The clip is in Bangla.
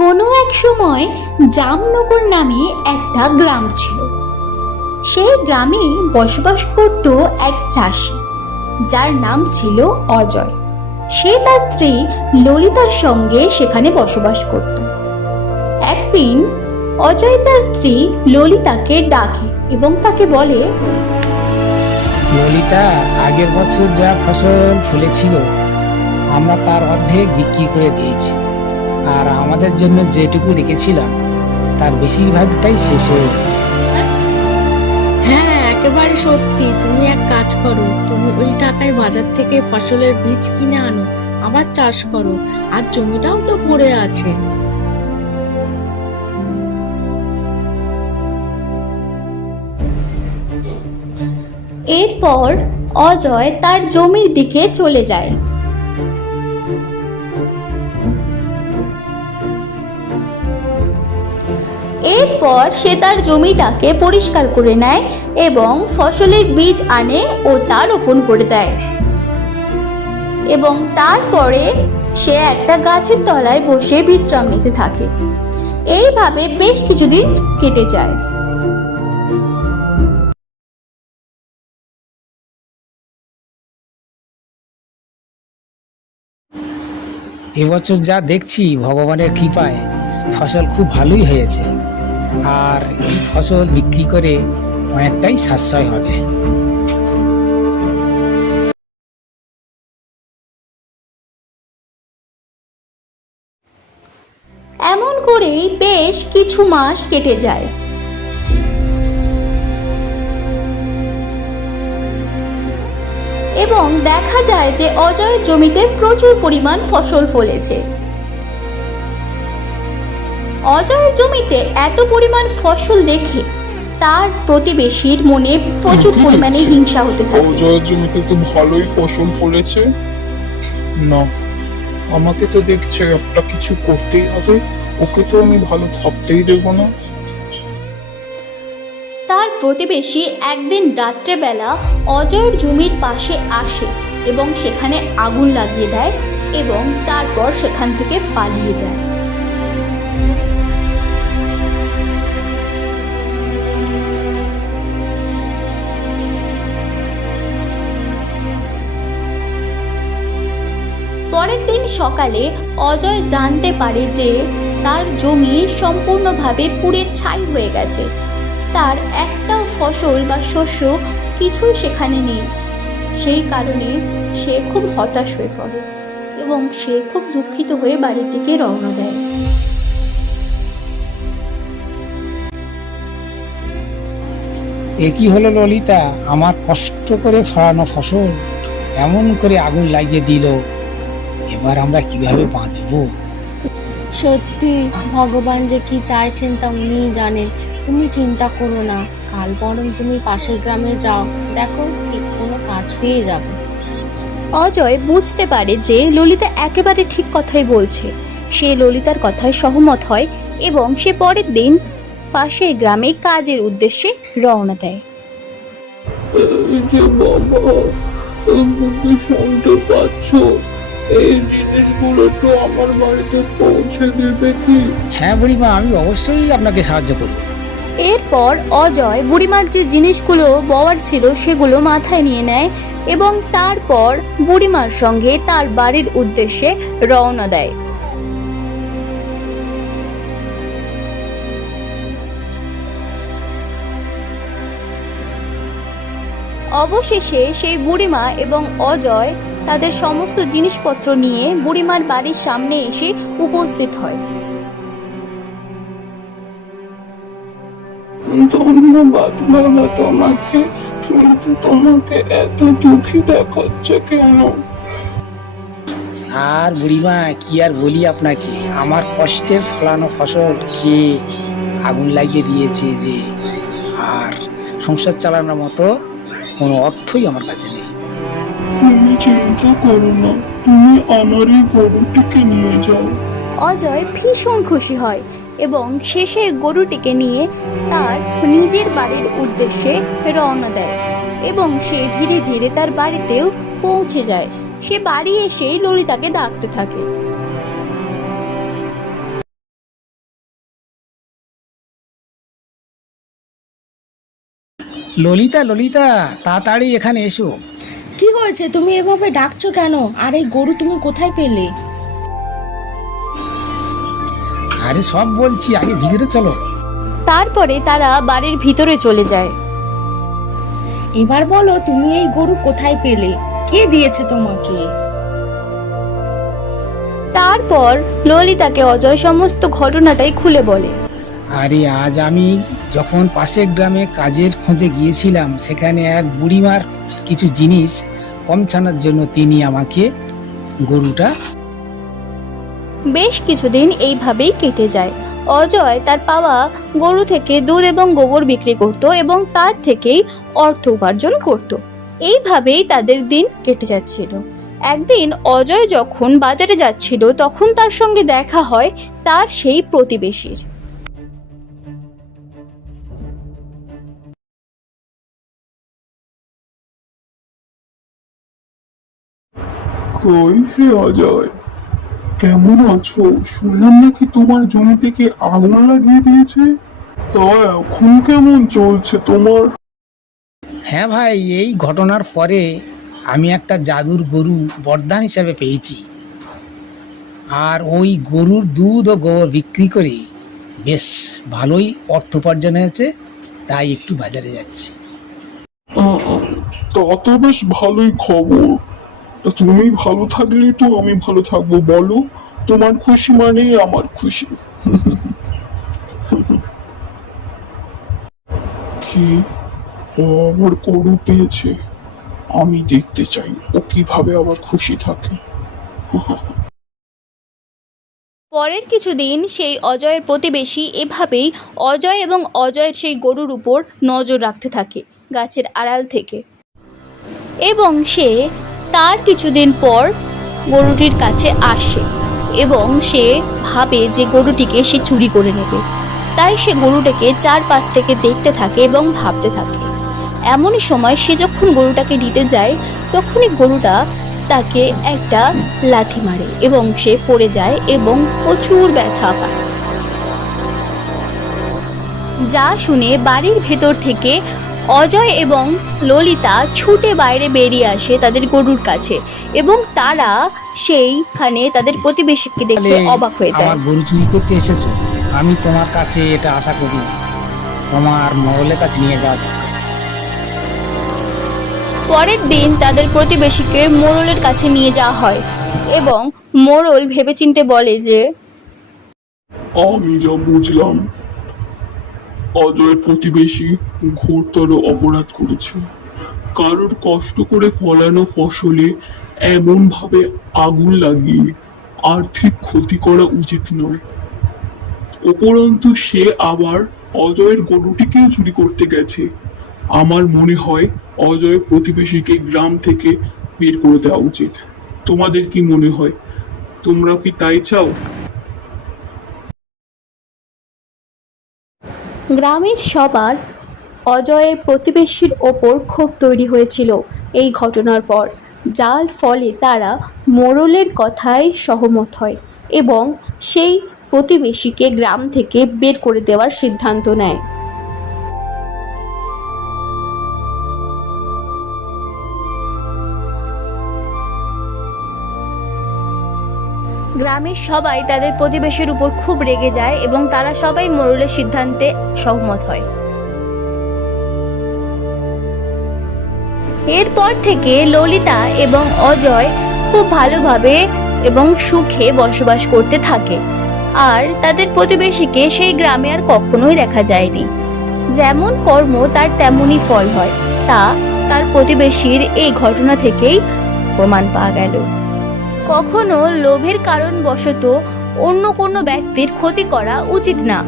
কোনো এক সময় জামনগর নামে একটা গ্রাম ছিল। সেই গ্রামে বসবাস করত এক চাষি, যার নাম ছিল অজয়। সে তার স্ত্রী ললিতার সঙ্গে সেখানে বসবাস করত। একদিন অজয় তার স্ত্রী ললিতাকে ডাকে এবং তাকে বলে, ললিতা, আগের বছর যা ফসল ফলেছিল আমরা তার অর্ধেক বিক্রি করে দিয়েছি, আর আমাদের জন্য যেটুকু রেখেছিলাম তার বেশিরভাগটাই শেষ হয়ে গেছে। হ্যাঁ, একেবারে সত্যি। তুমি এক কাজ করো, তুমি ওই টাকায় বাজার থেকে ফসলের বীজ কিনে আনো, আবার চাষ করো, আর জমিটাও তো পড়ে আছে। এরপর অজয় তার জমির দিকে চলে যায়। এরপর সে তার জমিটাকে পরিষ্কার করে নেয় এবং ফসলের বীজ আনে ও তা রোপণ করে দেয়। এবং তারপরে সে একটা গাছের তলায় বসে বিশ্রাম নিতে থাকে। এইভাবে বেশ কিছুদিন কেটে যায়। এবছর যা দেখছি ভগবানের কৃপায় ফসল খুব ভালোই হয়েছে, আর এই ফসল বিক্রি করে অনেকটাই সাশ্রয় হবে। এমন করেই বেশ কিছু মাস কেটে যায়। এবং দেখা যায় যে অজয়ের জমিতে প্রচুর পরিমাণ ফসল ফলেছে। অজয়ের জমিতে এত পরিমাণ ফসল দেখে তার প্রতিবেশীর মনে প্রচুর পরিমাণে হিংসা হতে থাকে। অজয়ের জমিতে তো ভালোই ফসল ফলেছে, না আমাকে তো দেখছে একটা কিছু করতেই হবে, ওকে তো আমি ভালো থাকতেই দেবো না। তার প্রতিবেশী একদিন রাত্রেবেলা অজয়ের জমির পাশে আসে এবং সেখানে আগুন লাগিয়ে দেয় এবং তারপর সেখান থেকে পালিয়ে যায়। পরের দিন সকালে অজয় জানতে পারে যে তার জমি সম্পূর্ণভাবে পুড়ে ছাই হয়ে গেছে। তার একটাও ফসল বা শস্য কিছুই সেখানে নেই। সেই কারণে সে খুব হতাশ হয়ে পড়ে এবং সে খুব দুঃখিত হয়ে বাড়ির দিকে রওনা দেয়। এ কি হলো ললিতা, আমার কষ্ট করে ফলানো ফসল এমন করে আগুন লাগিয়ে দিল, এবার আমরা কিভাবে বাঁচবো? সত্যি ভগবান যে কি চাইছেন তা উনিই জানেন। তুমি চিন্তা করো না, কাল বরং তুমি পাশের গ্রামে যাও, দেখো কি কোনো কাজ পেয়ে যাবে। অজয় বুঝতে পারে যে ললিতা একেবারে ঠিক কথাই বলছে। সে ললিতার কথায় সহমত হয় এবং সে পরের দিন পাশের গ্রামে কাজের উদ্দেশ্যে রওনা দেয়। এই যে বাবা, তুমি শুনতে পাচ্ছ, এই জিনিসগুলো তো আমার বাড়িতে পৌঁছে দেবে কি? হ্যাঁ বুড়িমা, আমি অবশ্যই আপনাকে সাহায্য করব। এরপর অজয় বুড়িমার যে জিনিসগুলো বওয়ার ছিল সেগুলো মাথায় নিয়ে নেয় এবং তারপর বুড়িমার সঙ্গে তার বাড়ির উদ্দেশ্যে রওনা দেয়। অবশেষে সেই বুড়িমা এবং অজয় তাদের সমস্ত জিনিসপত্র নিয়ে বুড়িমার বাড়ির সামনে এসে উপস্থিত হয়। ধন্যবাদ বাবা তোমাকে, কিন্তু তোমাকে এত দুঃখী দেখাচ্ছে কেন? আর বুড়িমা কি আর বলি আপনাকে, আমার কষ্টের ফলানো ফসল খেয়ে আগুন লাগিয়ে দিয়েছে যে, আর সংসার চালানোর মতো কোনো অর্থই আমার কাছে নেই। তুমি চিন্তা করো না, তুমি আমার এই গরুটিকে নিয়ে যাও। অজয় ভীষণ খুশি হয় এবং শেষে গরুটিকে নিয়ে তার নিজের বাড়ির উদ্দেশ্যে রওনা দেয় এবং সে ধীরে ধীরে তার বাড়িতেও পৌঁছে যায়। সে বাড়ি এসেই ললিতাকে ডাকতে থাকে। ললিতা ললিতা, তাড়াতাড়ি এখানে এসো। কি হয়েছে, তুমি এভাবে ডাকছো কেন? আর এই গরু তুমি কোথায় পেলে? আরে সব বলছি, আগে ভিতরে চলো। তারপরে তারা বাড়ির ভিতরে চলে যায়। এবার বলো, তুমি এই গরু কোথায় পেলে? কে দিয়েছে তোমাকে? তারপর ললিতাকে অজয় সমস্ত ঘটনাটাই খুলে বলে। আরে আজ আমি যখন পাশের গ্রামে কাজের খোঁজে গিয়েছিলাম, সেখানে এক বুড়িমার কিছু জিনিস পৌঁছানোর জন্য তিনি আমাকে গরুটা। বেশ কিছুদিন এইভাবেই কেটে যায়। অজয় তার পাওয়া গরু থেকে দুধ এবং গোবর বিক্রি করত এবং তার থেকেই অর্থ উপার্জন করত। এইভাবেই তাদের দিন কেটে যাচ্ছিল। একদিন অজয় যখন বাজারে যাচ্ছিল, তখন তার সঙ্গে দেখা হয় তার সেই প্রতিবেশীর। কই হে অজয়, কেমন আছো? শুনলাম নাকি তোমার জমি থেকে আগুন লাগিয়ে দিয়েছে। তা এখন কেমন চলছে তোমার? হ্যাঁ ভাই, এই ঘটনার পরে আমি একটা জাদুর গরু বরদান হিসাবে পেয়েছি, আর ওই গরুর দুধ ও গোবর বিক্রি করে বেশ ভালোই অর্থ উপার্জন হয়েছে, তাই একটু বাজারে যাচ্ছি। তা তো বেশ ভালোই খবর। তা তুমি ভালো থাকলেই তো আমি ভালো থাকবো, বলো? তোমার খুশি মানে আমার খুশি। কি, ও আবার গরু পেয়েছে? আমি দেখতে চাই ও কিভাবে আবার খুশি থাকে। পরের কিছুদিন সেই অজয়ের প্রতিবেশী এভাবেই অজয় এবং অজয়ের সেই গরুর উপর নজর রাখতে থাকে গাছের আড়াল থেকে। এবং সে তার কিছুদিন পর গরুটির কাছে আসে এবং সে ভাবে যে গরুটিকে সে চুরি করে নেবে। তাই সে গরুটাকে চারপাশ থেকে দেখতে থাকে এবং ভাবতে থাকে। এমনই সময় সে যখন গরুটাকে নিতে যায়, তখনই গরুটা তাকে একটা লাথি মারে এবং সে পড়ে যায় এবং প্রচুর ব্যথা পায়। যা শুনে বাড়ির ভেতর থেকে অজয় এবং ললিতা ছুটে বাইরে বেরিয়ে আসে তাদের গরুর কাছে এবং তারা সেইখানে তাদের প্রতিবেশীকে দেখে অবাক হয়ে যায়। আমার গরু চুরি করতে এসেছো? আমি তোমার কাছে এটা আশা করি। তোমার মহলের কাছে নিয়ে যাওয়া যাক। পরের দিন তাদের প্রতিবেশীকে মোড়লের কাছে নিয়ে যাওয়া হয় এবং মোড়ল ভেবেচিন্তে বলে যে, আমি যা বুঝলাম, অজয়ের প্রতিবেশী ঘোরতর অপরাধ করেছে। কারোর কষ্ট করে ফলানো ফসলে এমন ভাবে আগুন লাগিয়ে আর্থিক ক্ষতি করা উচিত নয়। উপরন্তু সে আবার অজয়ের গরুটিকেও চুরি করতে গেছে। আমার মনে হয় অজয়ের প্রতিবেশীকে গ্রাম থেকে বের করে দেওয়া উচিত। তোমাদের কি মনে হয়? তোমরা কি তাই চাও? গ্রামের সবার অজয়ের প্রতিবেশীর ওপর ক্ষোভ তৈরি হয়েছিল এই ঘটনার পর, যার ফলে তারা মোড়লের কথায় সহমত হয় এবং সেই প্রতিবেশীকে গ্রাম থেকে বের করে দেওয়ার সিদ্ধান্ত নেয়। গ্রামের সবাই তাদের প্রতিবেশীর উপর খুব রেগে যায় এবং তারা সবাই মোড়লের সিদ্ধান্তে সহমত হয়। এরপর থেকে ললিতা এবং অজয় খুব ভালোভাবে এবং সুখে বসবাস করতে থাকে, আর তাদের প্রতিবেশীকে সেই গ্রামে আর কখনোই দেখা যায়নি। যেমন কর্ম তার তেমনই ফল হয়, তা তার প্রতিবেশীর এই ঘটনা থেকেই প্রমাণ পাওয়া গেল। কখনো লোভের কারণবশত অন্য কোনো ব্যক্তির ক্ষতি করা উচিত না।